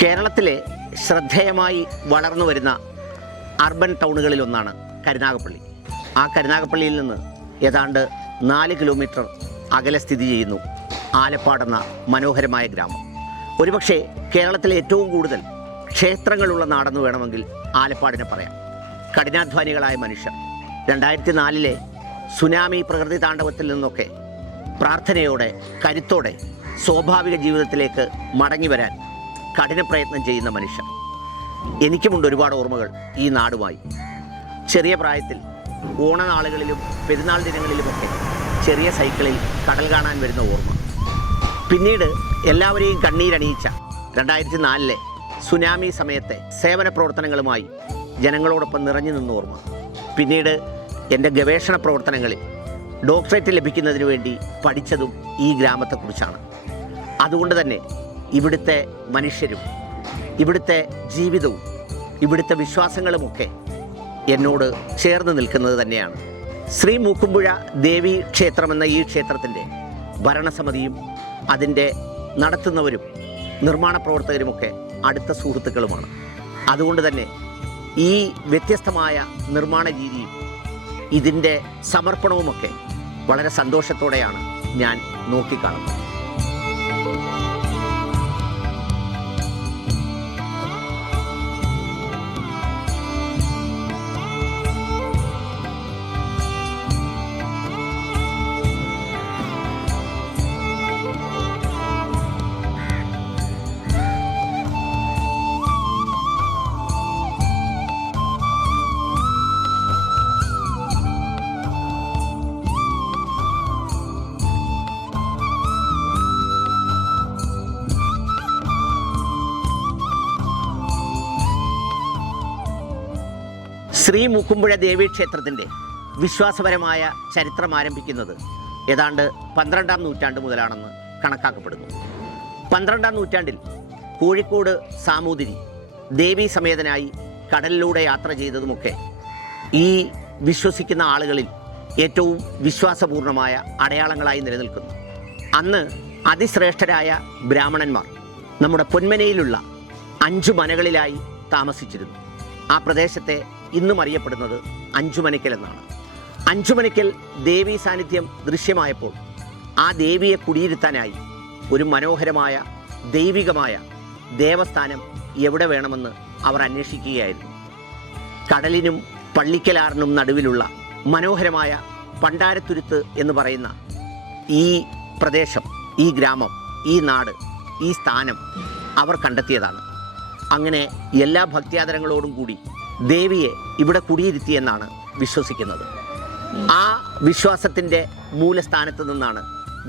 കേരളത്തിലെ ശ്രദ്ധേയമായി വളർന്നു വരുന്ന അർബൻ ടൗണുകളിലൊന്നാണ് കരുനാഗപ്പള്ളി. ആ കരുനാഗപ്പള്ളിയിൽ നിന്ന് ഏതാണ്ട് നാല് കിലോമീറ്റർ അകലെ സ്ഥിതി ചെയ്യുന്നു ആലപ്പാടെന്ന മനോഹരമായ ഗ്രാമം. ഒരുപക്ഷെ കേരളത്തിലെ ഏറ്റവും കൂടുതൽ ക്ഷേത്രങ്ങളുള്ള നാടെന്ന് വേണമെങ്കിൽ ആലപ്പാടിനെ പറയാം. കഠിനാധ്വാനികളായ മനുഷ്യർ. രണ്ടായിരത്തി നാലിലെ സുനാമി പ്രകൃതി താണ്ഡവത്തിൽ നിന്നൊക്കെ പ്രാർത്ഥനയോടെ കരുത്തോടെ സ്വാഭാവിക ജീവിതത്തിലേക്ക് മടങ്ങി വരാൻ കഠിന പ്രയത്നം ചെയ്യുന്ന മനുഷ്യൻ. എനിക്കുമുണ്ട് ഒരുപാട് ഓർമ്മകൾ ഈ നാടുമായി. ചെറിയ പ്രായത്തിൽ ഓണനാളുകളിലും പെരുന്നാൾ ദിനങ്ങളിലുമൊക്കെ ചെറിയ സൈക്കിളിൽ കടൽ കാണാൻ വരുന്ന ഓർമ്മ. പിന്നീട് എല്ലാവരെയും കണ്ണീരണിയിച്ച രണ്ടായിരത്തി നാലിലെ സുനാമി സമയത്തെ സേവന പ്രവർത്തനങ്ങളുമായി ജനങ്ങളോടൊപ്പം നിറഞ്ഞു നിന്ന ഓർമ്മ. പിന്നീട് എന്റെ ഗവേഷണ പ്രവർത്തനങ്ങളിൽ ഡോക്ടറേറ്റ് ലഭിക്കുന്നതിന് വേണ്ടി പഠിച്ചതും ഈ ഗ്രാമത്തെക്കുറിച്ചാണ്. അതുകൊണ്ട് തന്നെ ഇവിടുത്തെ മനുഷ്യരും ഇവിടുത്തെ ജീവിതവും ഇവിടുത്തെ വിശ്വാസങ്ങളുമൊക്കെ എന്നോട് ചേർന്ന് നിൽക്കുന്നത് തന്നെയാണ്. ശ്രീ മൂക്കുമ്പുഴ ദേവി ക്ഷേത്രമെന്ന ഈ ക്ഷേത്രത്തിന്റെ ഭരണസമിതിയും അതിന്റെ നടത്തുന്നവരും നിർമ്മാണ പ്രവർത്തകരുമൊക്കെ അടുത്ത സുഹൃത്തുക്കളുമാണ്. അതുകൊണ്ട് തന്നെ ഈ വ്യത്യസ്തമായ നിർമ്മാണ രീതിയും ഇതിന്റെ സമർപ്പണവുമൊക്കെ വളരെ സന്തോഷത്തോടെയാണ് ഞാൻ നോക്കിക്കാണുന്നത്. ശ്രീ മുക്കുമ്പുഴ ദേവീ ക്ഷേത്രത്തിന്റെ വിശ്വാസപരമായ ചരിത്രം ആരംഭിക്കുന്നത് ഏതാണ്ട് പന്ത്രണ്ടാം നൂറ്റാണ്ട് മുതലാണെന്ന് കണക്കാക്കപ്പെടുന്നു. പന്ത്രണ്ടാം നൂറ്റാണ്ടിൽ കോഴിക്കോട് സാമൂതിരി ദേവീ സമേതനായി കടലിലൂടെ യാത്ര ചെയ്തതുമൊക്കെ ഈ വിശ്വസിക്കുന്ന ആളുകളിൽ ഏറ്റവും വിശ്വാസപൂർണമായ അടയാളങ്ങളായി നിലനിൽക്കുന്നു. അന്ന് അതിശ്രേഷ്ഠരായ ബ്രാഹ്മണന്മാർ നമ്മുടെ പൊന്മനയിലുള്ള അഞ്ചു മനകളിലായി താമസിച്ചിരുന്നു. ആ പ്രദേശത്തെ ഇന്നും അറിയപ്പെടുന്നത് അഞ്ചുമണിക്കൽ എന്നാണ്. അഞ്ചുമണിക്കൽ ദേവീ സാന്നിധ്യം ദൃശ്യമായപ്പോൾ ആ ദേവിയെ കുടിയിരുത്താനായി ഒരു മനോഹരമായ ദൈവികമായ ദേവസ്ഥാനം എവിടെ വേണമെന്ന് അവർ അന്വേഷിക്കുകയായിരുന്നു. കടലിനും പള്ളിക്കലാറിനും നടുവിലുള്ള മനോഹരമായ പണ്ടാരത്തുരുത്ത് എന്ന് പറയുന്ന ഈ പ്രദേശം ഈ ഗ്രാമം ഈ നാട് ഈ സ്ഥാനം അവർ കണ്ടെത്തിയതാണ്. അങ്ങനെ എല്ലാ ഭക്ത്യാദരങ്ങളോടും കൂടി ദേവിയെ ഇവിടെ കുടിയിരുത്തിയെന്നാണ് വിശ്വസിക്കുന്നത്. ആ വിശ്വാസത്തിന്റെ മൂലസ്ഥാനത്ത് നിന്നാണ്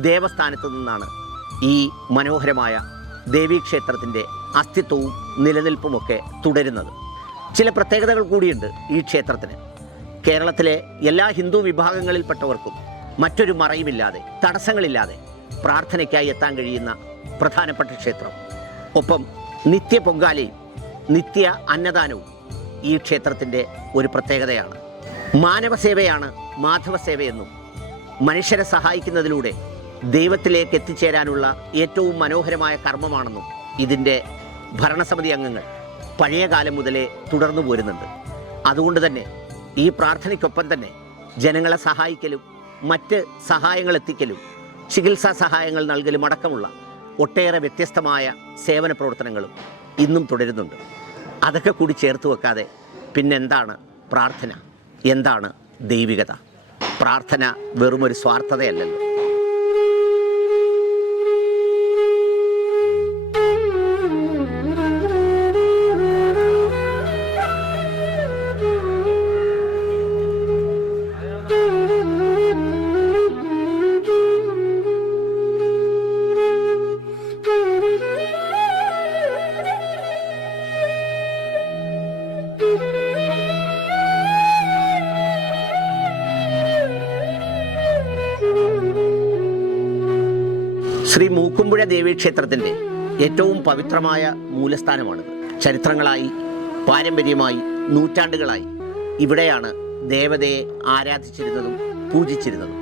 ദേവസ്ഥാനത്ത് നിന്നാണ് ഈ മനോഹരമായ ദേവീക്ഷേത്രത്തിന്റെ അസ്തിത്വവും നിലനിൽപ്പുമൊക്കെ തുടരുന്നത്. ചില പ്രത്യേകതകൾ കൂടിയുണ്ട് ഈ ക്ഷേത്രത്തിന്. കേരളത്തിലെ എല്ലാ ഹിന്ദു വിഭാഗങ്ങളിൽപ്പെട്ടവർക്കും മറ്റൊരു മറയുമില്ലാതെ തടസ്സങ്ങളില്ലാതെ പ്രാർത്ഥനയ്ക്കായി എത്താൻ കഴിയുന്ന പ്രധാനപ്പെട്ട ക്ഷേത്രം. ഒപ്പം നിത്യ പൊങ്കാലയും നിത്യ അന്നദാനവും ഈ ക്ഷേത്രത്തിന്റെ ഒരു പ്രത്യേകതയാണ്. മാനവസേവയാണ് മാധവസേവയെന്നും മനുഷ്യരെ സഹായിക്കുന്നതിലൂടെ ദൈവത്തിലേക്ക് എത്തിച്ചേരാനുള്ള ഏറ്റവും മനോഹരമായ കർമ്മമാണെന്നും ഇതിന്റെ ഭരണസമിതി അംഗങ്ങൾ പഴയ കാലം മുതലേ തുടർന്നു പോരുന്നുണ്ട്. അതുകൊണ്ട് തന്നെ ഈ പ്രാർത്ഥനയ്ക്കൊപ്പം തന്നെ ജനങ്ങളെ സഹായിക്കലും മറ്റ് സഹായങ്ങൾ എത്തിക്കലും ചികിത്സാ സഹായങ്ങൾ നൽകലും അടക്കമുള്ള ഒട്ടേറെ വ്യത്യസ്തമായ സേവന പ്രവർത്തനങ്ങളും ഇന്നും തുടരുന്നുണ്ട്. അതൊക്കെ കൂടി ചേർത്ത് വെക്കാതെ പിന്നെന്താണ് പ്രാർത്ഥന? എന്താണ് ദൈവികത? പ്രാർത്ഥന വെറുമൊരു സ്വാർത്ഥതയല്ലല്ലോ. ദേവീ ദേവീക്ഷേത്രത്തിന്റെ ഏറ്റവും പവിത്രമായ മൂലസ്ഥാനമാണിത്. ചരിത്രങ്ങളായി പാരമ്പര്യമായി നൂറ്റാണ്ടുകളായി ഇവിടെയാണ് ദേവതയെ ആരാധിച്ചിരുന്നതും പൂജിച്ചിരുന്നതും.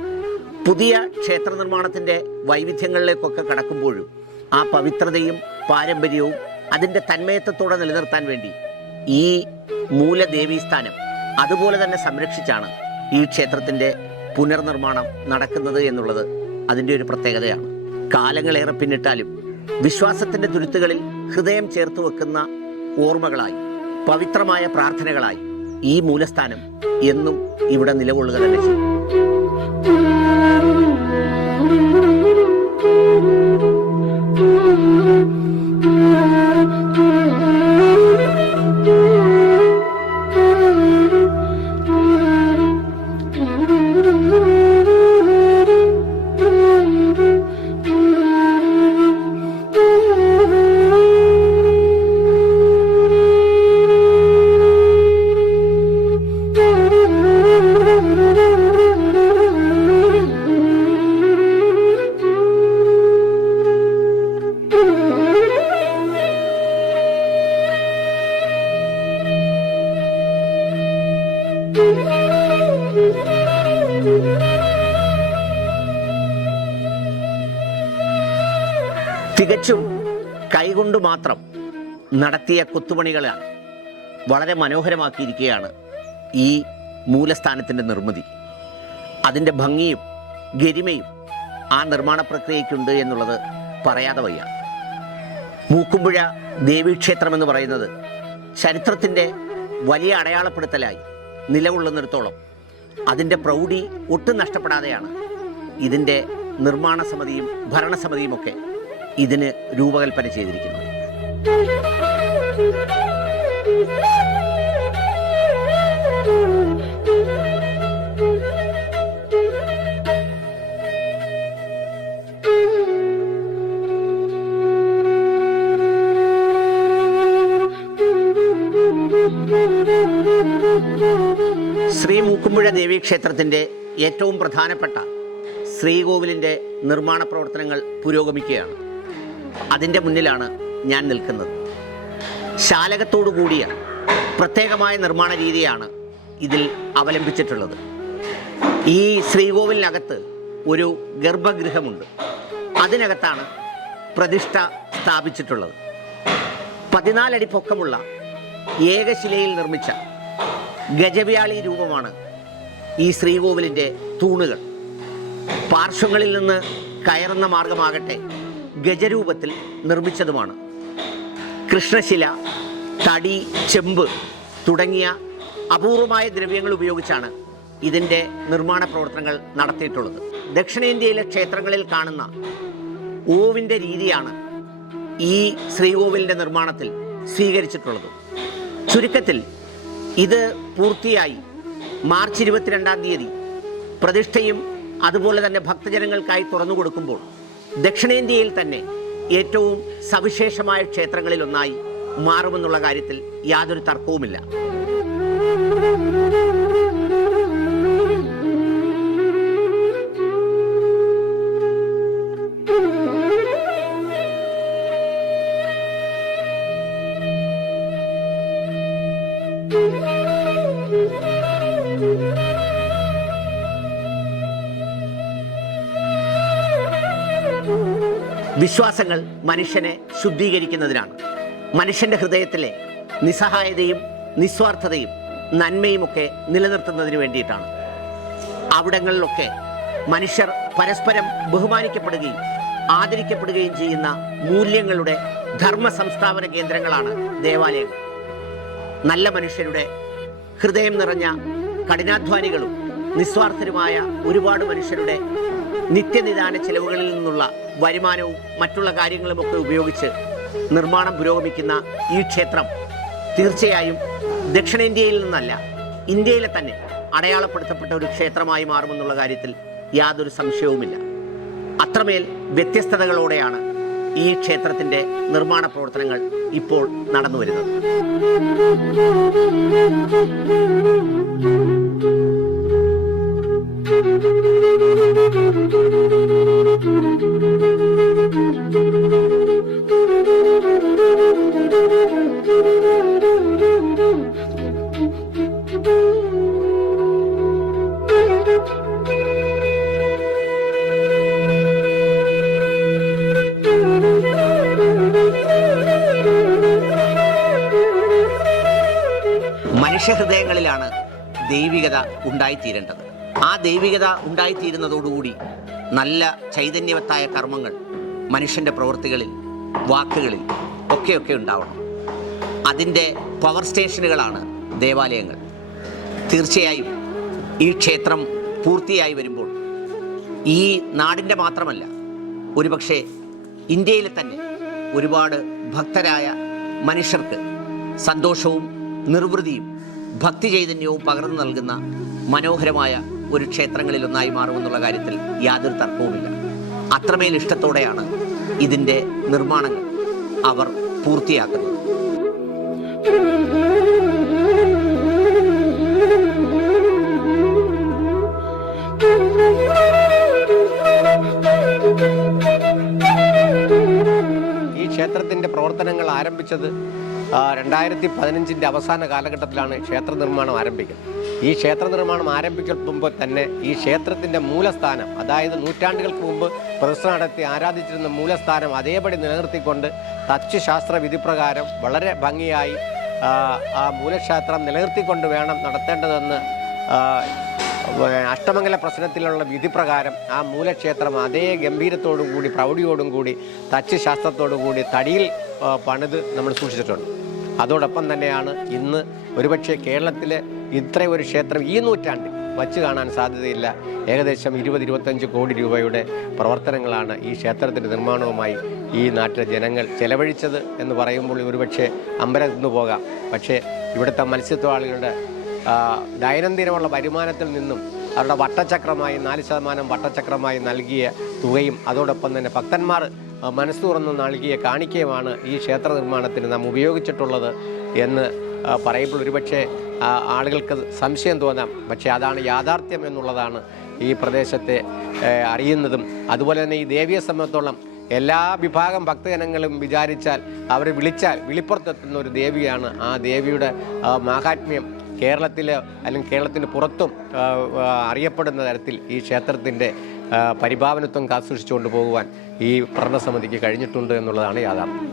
പുതിയ ക്ഷേത്ര നിർമ്മാണത്തിന്റെ വൈവിധ്യങ്ങളിലേക്കൊക്കെ കടക്കുമ്പോഴും ആ പവിത്രതയും പാരമ്പര്യവും അതിന്റെ തന്മയത്വത്തോടെ നിലനിർത്താൻ വേണ്ടി ഈ മൂലദേവീസ്ഥാനം അതുപോലെ തന്നെ സംരക്ഷിച്ചാണ് ഈ ക്ഷേത്രത്തിന്റെ പുനർനിർമ്മാണം നടക്കുന്നത് എന്നുള്ളത് അതിന്റെ ഒരു പ്രത്യേകതയാണ്. കാലങ്ങളേറെ പിന്നിട്ടാലും വിശ്വാസത്തിന്റെ തുരുത്തുകളിൽ ഹൃദയം ചേർത്ത് വെക്കുന്ന ഓർമ്മകളായി പവിത്രമായ പ്രാർത്ഥനകളായി ഈ മൂലസ്ഥാനം എന്നും ഇവിടെ നിലകൊള്ളുക തന്നെ ചെയ്യും. തികച്ചും കൈകൊണ്ട് മാത്രം നടത്തിയ കൊത്തുപണികളാണ് വളരെ മനോഹരമാക്കിയിരിക്കുകയാണ് ഈ മൂലസ്ഥാനത്തിന്റെ നിർമ്മിതി. അതിന്റെ ഭംഗിയും ഗരിമയും ആ നിർമ്മാണ പ്രക്രിയയ്ക്കുണ്ട് എന്നുള്ളത് പറയാതെ വയ്യ. മൂക്കുമ്പുഴ ദേവീക്ഷേത്രം എന്ന് പറയുന്നത് ചരിത്രത്തിന്റെ വലിയ അടയാളപ്പെടുത്തലായി നിലകൊള്ളുന്നിടത്തോളം അതിന്റെ പ്രൗഢി ഒട്ടും നഷ്ടപ്പെടാതെയാണ് ഇതിന്റെ നിർമ്മാണ സമിതിയും ഭരണസമിതിയും ഒക്കെ ഇതിന് രൂപകൽപ്പന ചെയ്തിരിക്കുന്നത് ശ്രീ മൂക്കുമ്പുഴ ദേവീക്ഷേത്രത്തിന്റെ ഏറ്റവും പ്രധാനപ്പെട്ട ശ്രീകോവിലിന്റെ നിർമ്മാണ പ്രവർത്തനങ്ങൾ പുരോഗമിക്കുകയാണ്. അതിന്റെ മുന്നിലാണ് ഞാൻ നിൽക്കുന്നത്. ശാലകത്തോടു കൂടിയ പ്രത്യേകമായ നിർമ്മാണ രീതിയാണ് ഇതിൽ അവലംബിച്ചിട്ടുള്ളത്. ഈ ശ്രീകോവിലിനകത്ത് ഒരു ഗർഭഗൃഹമുണ്ട്. അതിനകത്താണ് പ്രതിഷ്ഠ സ്ഥാപിച്ചിട്ടുള്ളത്. പതിനാലടി പൊക്കമുള്ള ഏകശിലയിൽ നിർമ്മിച്ച ഗജവ്യാളി രൂപമാണ് ഈ ശ്രീകോവിലിന്റെ തൂണുകൾ. പാർശ്വങ്ങളിൽ നിന്ന് കയറുന്ന മാർഗമാകട്ടെ ഗജരൂപത്തിൽ നിർമ്മിച്ചതുമാണ്. കൃഷ്ണശില തടി ചെമ്പ് തുടങ്ങിയ അപൂർവമായ ദ്രവ്യങ്ങൾ ഉപയോഗിച്ചാണ് ഇതിന്റെ നിർമ്മാണ പ്രവർത്തനങ്ങൾ നടത്തിയിട്ടുള്ളത്. ദക്ഷിണേന്ത്യയിലെ ക്ഷേത്രങ്ങളിൽ കാണുന്ന ഓവിന്റെ രീതിയാണ് ഈ ശ്രീകോവിലിന്റെ നിർമ്മാണത്തിൽ സ്വീകരിച്ചിട്ടുള്ളത്. ചുരുക്കത്തിൽ ഇത് പൂർത്തിയായി മാർച്ച് ഇരുപത്തിരണ്ടാം തീയതി പ്രതിഷ്ഠയും അതുപോലെ തന്നെ ഭക്തജനങ്ങൾക്കായി തുറന്നു കൊടുക്കുമ്പോൾ ദക്ഷിണേന്ത്യയിൽ തന്നെ ഏറ്റവും സവിശേഷമായ ക്ഷേത്രങ്ങളിലൊന്നായി മാറുമെന്നുള്ള കാര്യത്തിൽ യാതൊരു തർക്കവുമില്ല. വിശ്വാസങ്ങൾ മനുഷ്യനെ ശുദ്ധീകരിക്കുന്നതിനാണ്. മനുഷ്യന്റെ ഹൃദയത്തിലെ നിസ്സഹായതയും നിസ്വാർത്ഥതയും നന്മയുമൊക്കെ നിലനിർത്തുന്നതിന് വേണ്ടിയിട്ടാണ്. അവിടങ്ങളിലൊക്കെ മനുഷ്യർ പരസ്പരം ബഹുമാനിക്കപ്പെടുകയും ആദരിക്കപ്പെടുകയും ചെയ്യുന്ന മൂല്യങ്ങളുടെ ധർമ്മ സംസ്ഥാപന കേന്ദ്രങ്ങളാണ് ദേവാലയങ്ങൾ. നല്ല മനുഷ്യരുടെ ഹൃദയം നിറഞ്ഞ കഠിനാധ്വാനികളും നിസ്വാർത്ഥരുമായ ഒരുപാട് മനുഷ്യരുടെ നിത്യനിദാന ചെലവുകളിൽ നിന്നുള്ള വരുമാനവും മറ്റുള്ള കാര്യങ്ങളുമൊക്കെ ഉപയോഗിച്ച് നിർമ്മാണം പുരോഗമിക്കുന്ന ഈ ക്ഷേത്രം തീർച്ചയായും ദക്ഷിണേന്ത്യയിൽ നിന്നല്ല ഇന്ത്യയിലെ തന്നെ അടയാളപ്പെടുത്തപ്പെട്ട ഒരു ക്ഷേത്രമായി മാറുമെന്നുള്ള കാര്യത്തിൽ യാതൊരു സംശയവുമില്ല. അത്രമേൽ വ്യത്യസ്തതകളോടെയാണ് ഈ ക്ഷേത്രത്തിന്റെ നിർമ്മാണ പ്രവർത്തനങ്ങൾ ഇപ്പോൾ നടന്നു വരുന്നത് മനുഷ്യഹൃദയങ്ങളിലാണ് ദൈവികത ഉണ്ടായിത്തീരേണ്ടത്. ആ ദൈവികത ഉണ്ടായിത്തീരുന്നതോടുകൂടി നല്ല ചൈതന്യവത്തായ കർമ്മങ്ങൾ മനുഷ്യന്റെ പ്രവൃത്തികളിൽ വാക്കുകളിൽ ഒക്കെയൊക്കെ ഉണ്ടാവണം. അതിന്റെ പവർ സ്റ്റേഷനുകളാണ് ദേവാലയങ്ങൾ. തീർച്ചയായും ഈ ക്ഷേത്രം പൂർത്തിയായി വരുമ്പോൾ ഈ നാടിന്റെ മാത്രമല്ല ഒരുപക്ഷെ ഇന്ത്യയിലെ തന്നെ ഒരുപാട് ഭക്തരായ മനുഷ്യർക്ക് സന്തോഷവും നിർവൃതിയും ഭക്തി ചൈതന്യവും പകർന്നു നൽകുന്ന മനോഹരമായ ഒരു ക്ഷേത്രങ്ങളിലൊന്നായി മാറുമെന്നുള്ള കാര്യത്തിൽ യാതൊരു തർക്കവുമില്ല. അത്രമേൽ ഇഷ്ടത്തോടെയാണ് ഇതിന്റെ നിർമ്മാണങ്ങൾ അവർ പൂർത്തിയാക്കുന്നത്. ഈ ക്ഷേത്രത്തിന്റെ പ്രവർത്തനങ്ങൾ ആരംഭിച്ചത് രണ്ടായിരത്തി പതിനഞ്ചിന്റെ അവസാന കാലഘട്ടത്തിലാണ് ക്ഷേത്ര നിർമ്മാണം ആരംഭിക്കുന്നത്. ഈ ക്ഷേത്ര നിർമ്മാണം ആരംഭിക്കുമ്പോൾ തന്നെ ഈ ക്ഷേത്രത്തിന്റെ മൂലസ്ഥാനം അതായത് നൂറ്റാണ്ടുകൾക്ക് മുമ്പ് പ്രദർശനം നടത്തി ആരാധിച്ചിരുന്ന മൂലസ്ഥാനം അതേപടി നിലനിർത്തിക്കൊണ്ട് തച്ച് ശാസ്ത്ര വിധിപ്രകാരം വളരെ ഭംഗിയായി ആ, മൂലക്ഷേത്രം നിലനിർത്തിക്കൊണ്ട് വേണം നടത്തേണ്ടതെന്ന് അഷ്ടമംഗല പ്രശ്നത്തിലുള്ള വിധിപ്രകാരം ആ മൂലക്ഷേത്രം അതേ ഗംഭീരത്തോടും കൂടി പ്രൗഢിയോടും കൂടി തച്ച് ശാസ്ത്രത്തോടും കൂടി തടിയിൽ പണിത് നമ്മൾ സൂക്ഷിച്ചിട്ടുണ്ട്. അതോടൊപ്പം തന്നെയാണ് ഇന്ന് ഒരുപക്ഷെ കേരളത്തിലെ ഇത്ര ഒരു ക്ഷേത്രം ഈ നൂറ്റാണ്ടിൽ വച്ച് കാണാൻ സാധ്യതയില്ല. ഏകദേശം ഇരുപത് ഇരുപത്തഞ്ച് കോടി രൂപയുടെ പ്രവർത്തനങ്ങളാണ് ഈ ക്ഷേത്രത്തിന്റെ നിർമ്മാണവുമായി ഈ നാട്ടിലെ ജനങ്ങൾ ചെലവഴിച്ചത് എന്ന് പറയുമ്പോൾ ഒരുപക്ഷെ അമ്പരന്ന് പോകാം. പക്ഷേ ഇവിടുത്തെ മത്സ്യത്തൊഴിലാളികളുടെ ദൈനംദിനമുള്ള വരുമാനത്തിൽ നിന്നും അവരുടെ വട്ടചക്രമായി നാല് ശതമാനം വട്ടചക്രമായി നൽകിയ തുകയും അതോടൊപ്പം തന്നെ ഭക്തന്മാർ മനസ്സ് തുറന്ന് നൽകിയ കാണിക്കയുമാണ് ഈ ക്ഷേത്ര നിർമ്മാണത്തിന് നാം ഉപയോഗിച്ചിട്ടുള്ളത് എന്ന് പറയുമ്പോൾ ഒരുപക്ഷെ ആളുകൾക്ക് സംശയം തോന്നാം. പക്ഷേ അതാണ് യാഥാർത്ഥ്യം എന്നുള്ളതാണ് ഈ പ്രദേശത്തെ അറിയുന്നതും. അതുപോലെ തന്നെ ഈ ദേവിയെ സംബന്ധിച്ചോളം എല്ലാ വിഭാഗം ഭക്തജനങ്ങളും വിചാരിച്ചാൽ അവരെ വിളിച്ചാൽ വിളിപ്പുറത്തെത്തുന്ന ഒരു ദേവിയാണ് ആ ദേവിയുടെ മാഹാത്മ്യം. കേരളത്തിൽ അല്ലെങ്കിൽ കേരളത്തിന് പുറത്തും അറിയപ്പെടുന്ന തരത്തിൽ ഈ ക്ഷേത്രത്തിന്റെ പരിഭാവനത്വം കാത്തുസൂക്ഷിച്ചുകൊണ്ട് പോകുവാൻ ഈ ഭരണസമിതിക്ക് കഴിഞ്ഞിട്ടുണ്ട് എന്നുള്ളതാണ് യാഥാർത്ഥ്യം.